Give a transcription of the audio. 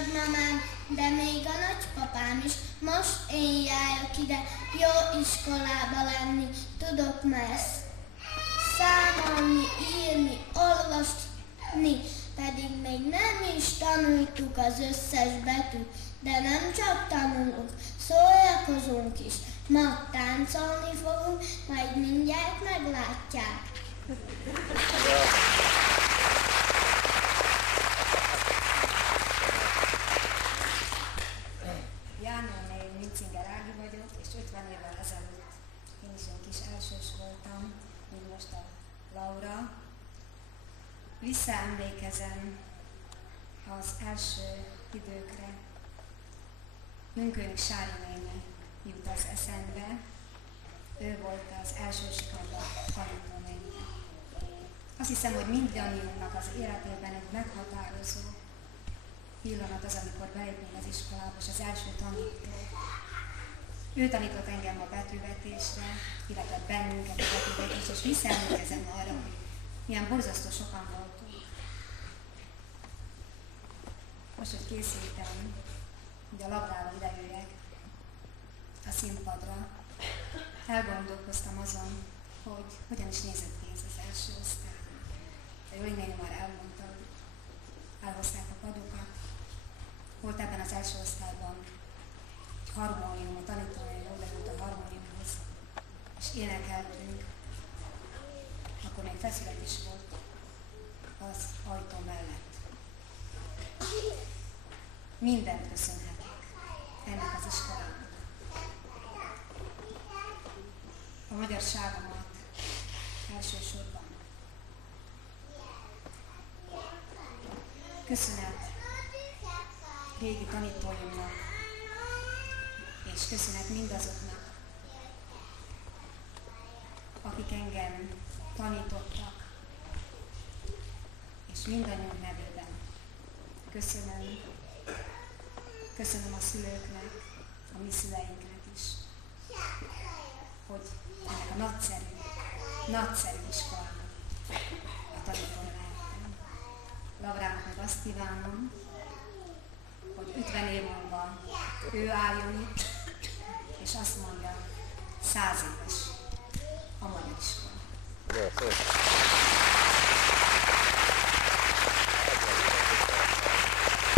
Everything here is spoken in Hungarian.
nagymamám, de még a nagypapám is. Most én járok ide, jó iskolába lenni, tudok messz. Számolni, írni, olvasni, pedig még nem is tanultuk az összes betűt, de nem csak tanulunk, szórakozunk is. Ma táncolni fogunk, majd mindjárt meglátják. János név Mincinger Ági vagyok, és 50 évvel ezelőtt én is egy kis elsős voltam, mint most a Laura. Visszaemlékezem az első időkre. Münkőnk Sári néni jut az eszembe. Ő volt az elsőskolában tanítónéni. Azt hiszem, hogy mindannyiunknak az életében egy meghatározó pillanat az, amikor belépünk az iskolába, és az első tanító. Ő tanított engem a betűvetésre, illetve bennünket a betűvetésre, és visszaemlékezem arra, hogy milyen borzasztó sokan voltunk. Most, hogy készültem, hogy a labdával idejöjjek a színpadra, elgondolkoztam azon, hogy hogyan is nézett ki ez az első osztály. A Joli néni már elmondta, hogy elhozták a padokat. Volt ebben az első osztályban egy harmónium, a tanítónő odaült a harmóniumhoz, és énekeltünk. Akkor még feszület is volt az ajtó mellett. Mindent köszönhetek ennek az iskolának. A magyarságomat elsősorban. Köszönet régi tanítóimnak, és köszönet mindazoknak, akik engem tanítottak, és mindannyiunk nevében köszönöm a szülőknek, a mi szüleinknek is, hogy ennek a nagyszerű iskolának a tanító lehettem. Lavrának meg azt kívánom, hogy 50 év múlva ő álljon itt, és azt mondja, 100 éves a magyar iskola.